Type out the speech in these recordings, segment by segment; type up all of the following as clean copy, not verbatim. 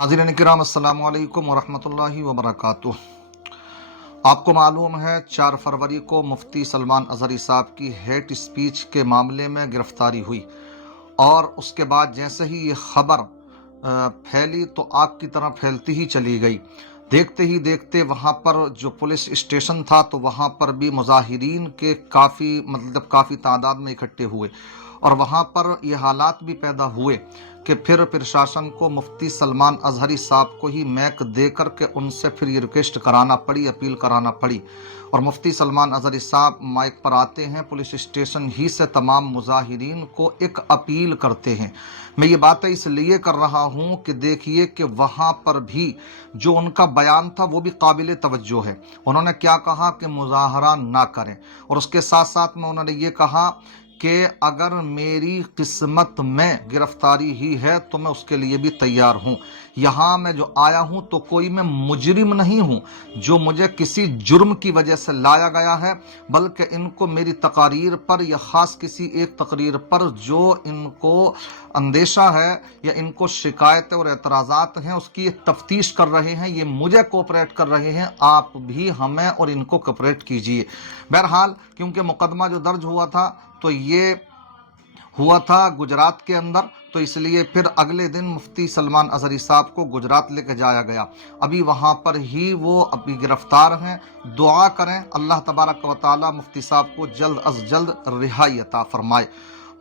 नाज़रीन किराम अस्सलामु अलैकुम वरहमतुल्लाहि वबरकातुह। आपको मालूम है 4 फरवरी को मुफ्ती सलमान अज़हरी साहब की हेट स्पीच के मामले में गिरफ्तारी हुई और उसके बाद जैसे ही ये खबर फैली तो आग की तरह फैलती ही चली गई। देखते ही देखते वहाँ पर जो पुलिस स्टेशन था तो वहाँ पर भी मुजाहिरीन के काफ़ी तादाद में इकट्ठे हुए और वहाँ पर ये हालात भी पैदा हुए कि फिर प्रशासन को मुफ्ती सलमान अज़हरी साहब को ही मैक दे कर के उनसे फिर ये रिक्वेस्ट कराना पड़ी, अपील कराना पड़ी। और मुफ्ती सलमान अज़हरी साहब माइक पर आते हैं, पुलिस स्टेशन ही से तमाम मुजाहिरीन को एक अपील करते हैं। मैं ये बातें इसलिए कर रहा हूँ कि देखिए कि वहाँ पर भी जो उनका बयान था वो भी काबिल तवज्जो है। उन्होंने क्या कहा कि मुजाहरा ना करें और उसके साथ साथ में उन्होंने ये कहा कि अगर मेरी किस्मत में गिरफ्तारी ही है तो मैं उसके लिए भी तैयार हूँ। यहाँ मैं जो आया हूँ तो कोई मैं मुजरिम नहीं हूँ जो मुझे किसी जुर्म की वजह से लाया गया है, बल्कि इनको मेरी तकारीर पर या ख़ास किसी एक तकरीर पर जो इनको अंदेशा है या इनको शिकायतें और एतराज़ात हैं उसकी ये तफ्तीश कर रहे हैं, ये मुझे कोऑपरेट कर रहे हैं। आप भी हमें और इनको कोऑपरेट कीजिए। बहरहाल क्योंकि मुकदमा जो दर्ज हुआ था तो ये हुआ था गुजरात के अंदर, तो इसलिए फिर अगले दिन मुफ्ती सलमान अज़हरी साहब को गुजरात लेके जाया गया। अभी वहाँ पर ही वो अभी गिरफ्तार हैं। दुआ करें अल्लाह तबारक व तआला मुफ्ती साहब को जल्द अज जल्द रिहाई अता फरमाए।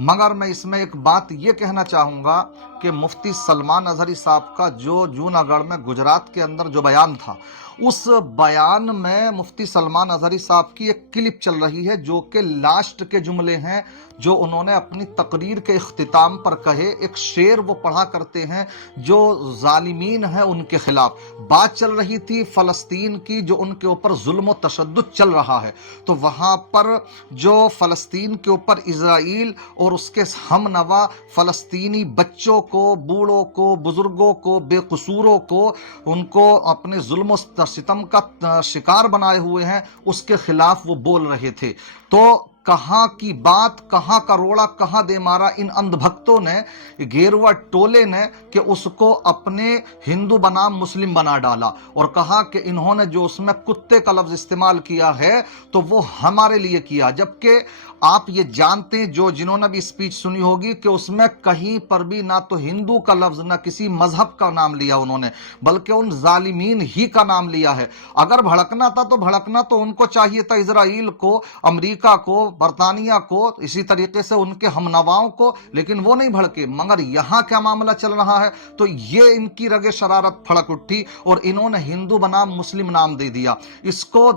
मगर मैं इसमें एक बात ये कहना चाहूँगा कि मुफ्ती सलमान अज़हरी साहब का जो जूनागढ़ में गुजरात के अंदर जो बयान था, उस बयान में मुफ्ती सलमान अज़हरी साहब की एक क्लिप चल रही है जो कि लास्ट के जुमले हैं जो उन्होंने अपनी तकरीर के इख्तिताम पर कहे। एक शेर वो पढ़ा करते हैं जो जालिमीन है उनके खिलाफ। बात चल रही थी फ़लस्तीन की जो उनके ऊपर जुल्म व तशद्दुद चल रहा है, तो वहाँ पर जो फ़लस्तीन के ऊपर इज़राइल और उसके हमनवा फ़लस्तीनी बच्चों को, बूढ़ों को, बुज़ुर्गों को, बेकसूरों को उनको अपने जुल्म व सितम का शिकार बनाए हुए हैं, उसके खिलाफ वो बोल रहे थे। तो कहाँ की बात, कहाँ का रोड़ा कहाँ दे मारा इन अंधभक्तों ने, गेरुआ टोले ने, कि उसको अपने हिंदू बनाम मुस्लिम बना डाला और कहा कि इन्होंने जो उसमें कुत्ते का लफ्ज इस्तेमाल किया है तो वो हमारे लिए किया। जबकि आप ये जानते हैं, जो जिन्होंने भी स्पीच सुनी होगी, कि उसमें कहीं पर भी ना तो हिंदू का लफ्ज ना किसी मजहब का नाम लिया उन्होंने, बल्कि उन जालिमीन ही का नाम लिया है। अगर भड़कना था तो भड़कना तो उनको चाहिए था इजराइल को, अमेरिका को, बरतानिया को, इसी तरीके से उनके हमनवाओं को, लेकिन वो नहीं भड़के। मगर यहाँ क्या मामला चल रहा है, तो ये इनकी रगे शरारत फड़क उठी और इन्होंने हिंदू बनाम मुस्लिम नाम दे दिया, इसको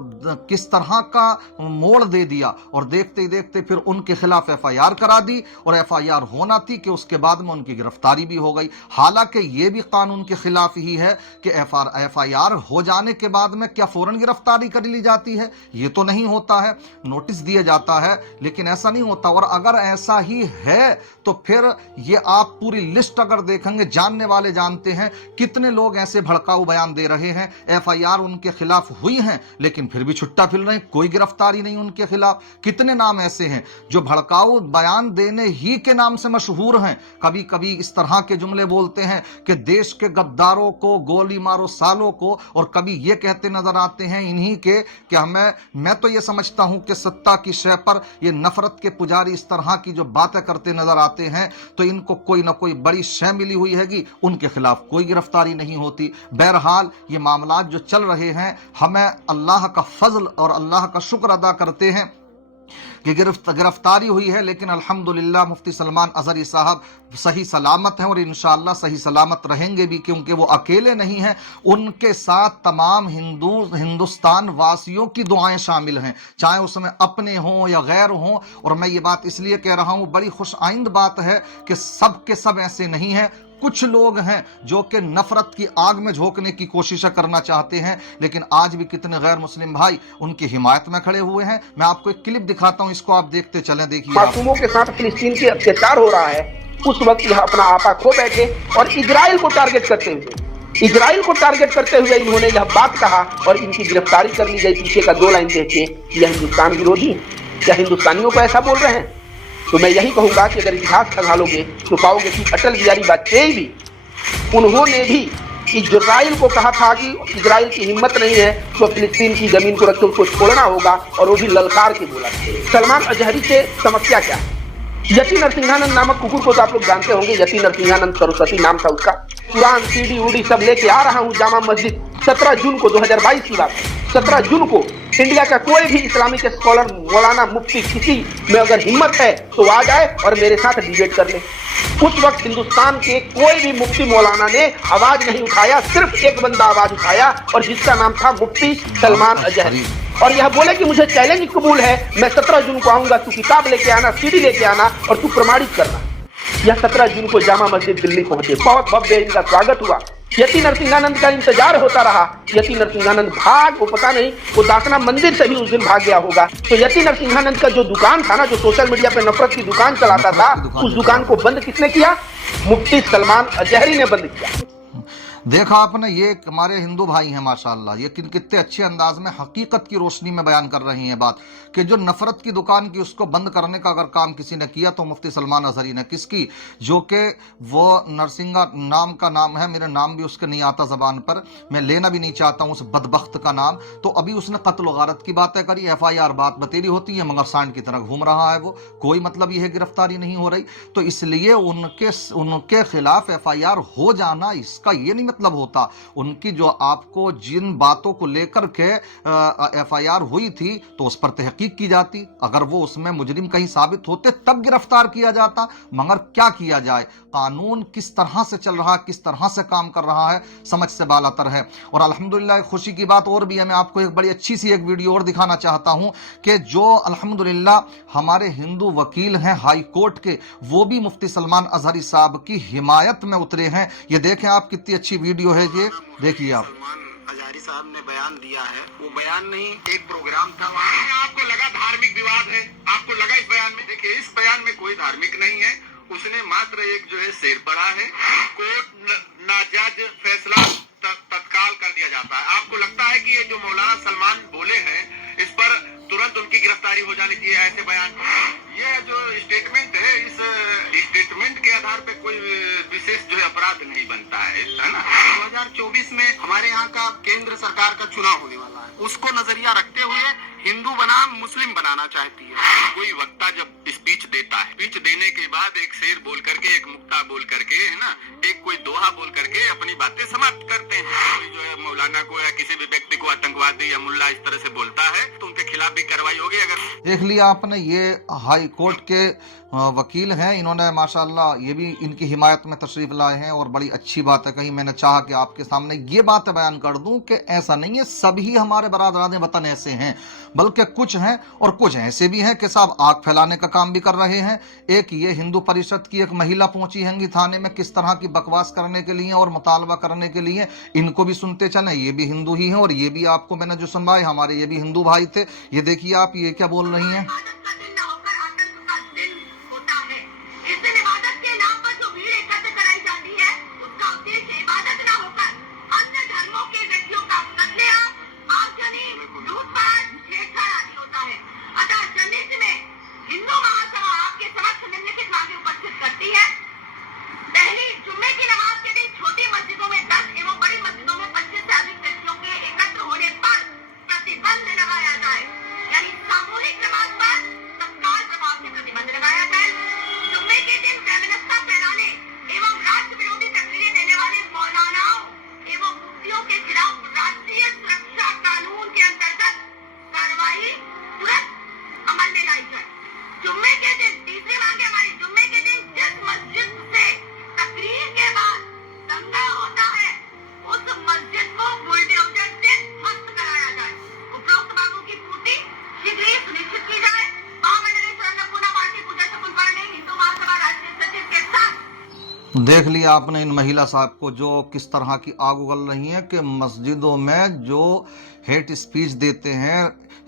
किस तरह का मोड़ दे दिया और देखते ही देखते फिर उनके खिलाफ एफआईआर करा दी और एफआईआर होना थी कि उसके बाद में उनकी गिरफ्तारी भी हो गई। हालांकि ये भी कानून के खिलाफ ही है कि एफआईआर हो जाने के बाद में क्या फौरन गिरफ्तारी कर ली जाती है, ये तो नहीं होता है, नोटिस दिया जाता है, लेकिन ऐसा नहीं होता। और अगर ऐसा ही है तो फिर ये आप पूरी लिस्ट अगर देखेंगे, जानने वाले जानते हैं कितने लोग ऐसे भड़काऊ बयान दे रहे हैं, एफआईआर उनके खिलाफ हुई हैं लेकिन फिर भी छुट्टा फिर रहे हैं, कोई गिरफ्तारी नहीं उनके खिलाफ। कितने नाम ऐसे हैं जो भड़काऊ बयान देने ही के नाम से मशहूर हैं। कभी कभी इस तरह के जुमले बोलते हैं कि देश के गद्दारों को गोली मारो सालों को, और कभी ये कहते नजर आते हैं इन्हीं के कि मैं तो ये समझता हूं कि सत्ता की शय पर ये नफरत के पुजारी इस तरह की जो बातें करते नजर आते हैं तो इनको कोई ना कोई बड़ी शय मिली हुई हैगी, उनके खिलाफ कोई गिरफ्तारी नहीं होती। बहरहाल ये मामलात जो चल रहे हैं, हमें अल्लाह का फजल और अल्लाह का शुक्र अदा करते हैं कि गिरफ्तारी हुई है, लेकिन अल्हम्दुलिल्लाह मुफ्ती सलमान अज़हरी साहब सही सलामत हैं और इंशाअल्लाह सही सलामत रहेंगे भी, क्योंकि वो अकेले नहीं हैं, उनके साथ तमाम हिंदुस्तान वासियों की दुआएं शामिल हैं, चाहे उसमें अपने हों या गैर हों। और मैं ये बात इसलिए कह रहा हूँ, बड़ी खुश आइंद बात है कि सब के सब ऐसे नहीं हैं। कुछ लोग हैं जो कि नफरत की आग में झोंकने की कोशिश करना चाहते हैं, लेकिन आज भी कितने गैर मुस्लिम भाई उनकी हिमायत में खड़े हुए हैं। मैं आपको एक क्लिप दिखाता हूं, इसको आप देखते चलें। देखिए, मासूमों के साथ फिलिस्तीन की अत्याचार हो रहा है, उस वक्त यह अपना आपा खो बैठे और इजराइल को टारगेट करते हुए इन्होंने यह बात कहा और इनकी गिरफ्तारी कर ली गई। पीछे का 2 लाइन देखिए, यह हिंदुस्तान विरोधी क्या हिंदुस्तानियों को ऐसा बोल रहे हैं? तो मैं यही कहूंगा कि अगर इतिहास खंगालोगे तो पाओगे कि अटल बिहारी वाजपेयी भी, उन्होंने भी इजराइल को कहा था कि इजराइल की हिम्मत नहीं है तो फिलिस्तीन की जमीन को रख के उसको छोड़ना होगा, और वो भी ललकार के बोला। सलमान अजहरी से समस्या क्या है? यति नरसिंहानंद नामक कुकुर को तो आप लोग जानते होंगे, यति नरसिंहानंद सरस्वती नाम था उसका। कुरान सीडी उडी सब लेके आ रहा हूँ जामा मस्जिद 17 जून को 2022 की बात है। 17 जून को इंडिया का कोई भी इस्लामिक स्कॉलर, मौलाना, मुफ्ती, किसी में अगर हिम्मत है तो आ जाए और मेरे साथ डिबेट कर ले। उस वक्त हिंदुस्तान के कोई भी मुफ्ती मौलाना ने आवाज नहीं उठाया, सिर्फ एक बंदा आवाज उठाया और जिसका नाम था मुफ्ती सलमान अजहरी, और यह बोले कि मुझे चैलेंज कबूल है, मैं 17 जून को आऊंगा, तू किताब लेके आना, सीडी लेके आना और तू प्रमाणित करना। यह 17 जून को जामा मस्जिद दिल्ली पहुंचे, बहुत भव्य इनका स्वागत हुआ। यति नरसिंहानंद का इंतजार होता रहा। यति नरसिंहानंद वो पता नहीं, वो दासना मंदिर से भी उस दिन भाग गया होगा। तो यति नरसिंहानंद का जो दुकान था ना, जो सोशल मीडिया पे नफरत की दुकान चलाता था, उस दुकान को बंद किसने किया? मुफ्ती सलमान अजहरी ने बंद किया। देखा आपने, ये हमारे हिंदू भाई हैं माशाल्लाह, ये कितने अच्छे अंदाज में हकीकत की रोशनी में बयान कर रही हैं बात कि जो नफरत की दुकान की उसको बंद करने का अगर काम किसी ने किया तो मुफ्ती सलमान अजहरी ने। किसकी? जो कि वो नरसिंगा नाम का नाम है, मेरा नाम भी उसके नहीं आता जबान पर, मैं लेना भी नहीं चाहता हूं उस बदबख्त का नाम। तो अभी उसने कत्ल गारत की बातें करी, FIR बात बतेरी होती है मगर सांड की तरह घूम रहा है वो, कोई मतलब यह गिरफ्तारी नहीं हो रही। तो इसलिए उनके खिलाफ FIR हो जाना इसका ये नहीं मतलब होता। उनकी जो आपको जिन बातों को लेकर के FIR हुई थी तो उस पर तहकीक की जाती, अगर वो उसमें मुजरिम कहीं साबित होते तब गिरफ्तार किया जाता। मगर क्या किया जाए, कानून किस तरह से चल रहा है, किस तरह से काम कर रहा है, समझ से बालातर है। और अल्हम्दुलिल्लाह खुशी की बात और भी है, मैं आपको एक बड़ी अच्छी सी एक वीडियो और दिखाना चाहता हूं कि जो अल्हम्दुलिल्लाह हमारे हिंदू वकील हैं हाई कोर्ट के, वो भी मुफ्ती सलमान अजहरी साहब की हिमायत में उतरे हैं। ये देखें आप, कितनी अच्छी वीडियो है ये, देखिए आप। अजहरी साहब ने बयान दिया है, वो बयान नहीं, एक प्रोग्राम था वहाँ। आपको लगा धार्मिक विवाद है, आपको लगा इस बयान में, देखिए इस बयान में कोई धार्मिक नहीं है। उसने मात्र एक जो है शेर पढ़ा है, कोर्ट नाजायज फैसला तत्काल कर दिया जाता है। आपको लगता है कि ये जो मौलाना सलमान बोले हैं इस पर तुरंत उनकी गिरफ्तारी हो जानी चाहिए? ऐसे बयान, ये जो स्टेटमेंट है, इस स्टेटमेंट के आधार पे कोई विशेष जो है अपराध नहीं बनता है ना। 2024 में हमारे यहाँ का केंद्र सरकार का चुनाव होने वाला है, उसको नजरिया रखते हुए हिंदू बनाम मुस्लिम बनाना चाहती है। कोई वक्ता जब स्पीच देता है, स्पीच देने के बाद एक शेर बोल करके, एक मुक्ता बोल करके, है ना, एक कोई दोहा बोल करके अपनी बातें समाप्त करते हैं। कोई जो है मौलाना को या किसी भी व्यक्ति को आतंकवादी या मुल्ला इस तरह से बोलता है तो उनके खिलाफ भी कार्रवाई होगी। अगर देख लिया आपने, ये हाई कोर्ट के वकील हैं, इन्होंने माशाल्लाह ये भी इनकी हिमायत में तशरीफ लाए हैं और बड़ी अच्छी बात है। कहीं मैंने चाहा कि आपके सामने ये बात बयान कर दूं कि ऐसा नहीं है सभी हमारे बरादरान वतन ऐसे हैं, बल्कि कुछ हैं और कुछ ऐसे भी हैं कि साहब आग फैलाने का काम भी कर रहे हैं। एक ये हिंदू परिषद की एक महिला पहुंची हैंगी थाने में किस तरह की बकवास करने के लिए और मुतालबा करने के लिए, इनको भी सुनते चलें, ये भी हिंदू ही हैं और ये भी आपको मैंने जो सुनवाए हमारे ये भी हिंदू भाई थे। ये देखिए आप, ये क्या बोल रही हैं। देख लिया आपने इन महिला साहब को जो किस तरह की आग उगल रही है कि मस्जिदों में जो हेट स्पीच देते हैं,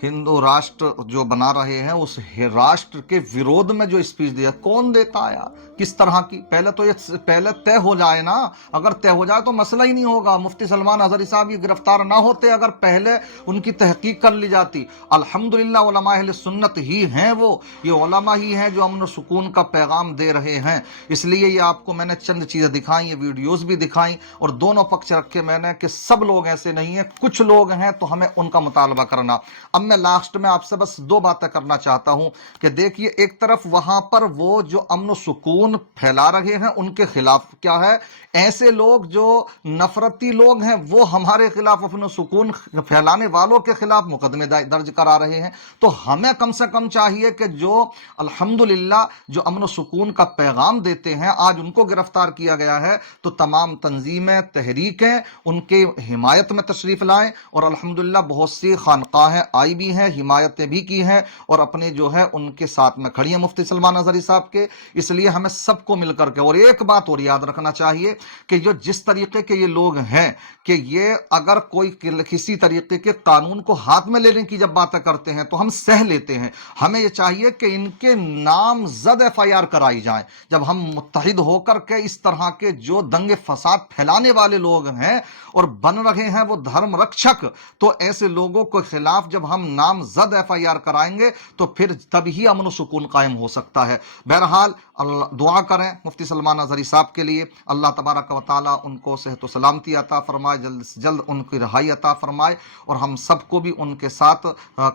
हिंदू राष्ट्र जो बना रहे हैं उस राष्ट्र के विरोध में जो स्पीच दिया, कौन देता है यार, किस तरह की। पहले तो ये पहले तय हो जाए ना, अगर तय हो जाए तो मसला ही नहीं होगा। मुफ्ती सलमान अजहरी साहब ये गिरफ्तार ना होते अगर पहले उनकी तहकीक कर ली जाती। अल्हम्दुलिल्लाह उलमा अहले सुन्नत ही हैं वो, ये उलमा ही हैं जो अमन सुकून का पैगाम दे रहे हैं। इसलिए ये आपको मैंने चंद चीज़ें दिखाई, ये वीडियोस भी दिखाई और दोनों पक्ष रखे मैंने कि सब लोग ऐसे नहीं हैं, कुछ लोग हैं तो हमें उनका मुतालबा करना। अब मैं लास्ट में आपसे बस दो बातें करना चाहता हूं कि देखिए, एक तरफ वहां पर वो जो अमन सुकून फैला रहे हैं उनके खिलाफ क्या है, ऐसे लोग जो नफरती लोग हैं वो हमारे खिलाफ, अमन सुकून फैलाने वालों के खिलाफ मुकदमे दर्ज करा रहे हैं। तो हमें कम से कम चाहिए कि जो अल्हम्दुलिल्लाह जो अमन सुकून का पैगाम देते हैं, आज उनको गिरफ्तार किया गया है, तो तमाम तंजीमें, तहरीकें उनके हिमायत में तशरीफ लाएं और अल्हम्दुलिल्लाह बहुत सी खानकाहें आई भी हैं, हिमायतें भी की हैं और अपने जो है उनके साथ में खड़ी हैं मुफ्ती सलमान अज़हरी साहब के। इसलिए हमें सबको मिलकर के, और एक बात और याद रखना चाहिए कि जो जिस तरीके के ये लोग हैं कि ये अगर कोई किसी तरीके के कानून को हाथ में लेने की जब बातें करते हैं तो हम सह लेते हैं। हमें ये चाहिए कि इनके नामजद FIR कराई जाए। जब हम मुत्तहिद होकर के इस तरह के जो दंगे फसाद फैलाने वाले लोग हैं और बन रहे हैं वो धर्म रक्षक, तो ऐसे लोगों के खिलाफ जब हम नामजद FIR कराएंगे तो फिर तभी अमन सुकून कायम हो सकता है। बहरहाल दुआ करें मुफ्ती सलमान अज़हरी साहब के लिए, अल्लाह तबारक व तआला उनको सेहत व सलामती अता फरमाए, जल्द से जल्द उनकी रहाई अता फरमाए और हम सबको भी उनके साथ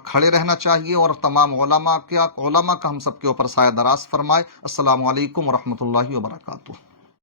खड़े रहना चाहिए और तमाम उलमा का हम सबके ऊपर साया दराज फरमाए। अस्सलामु अलैकुम व रहमतुल्लाहि व बरकातुहू।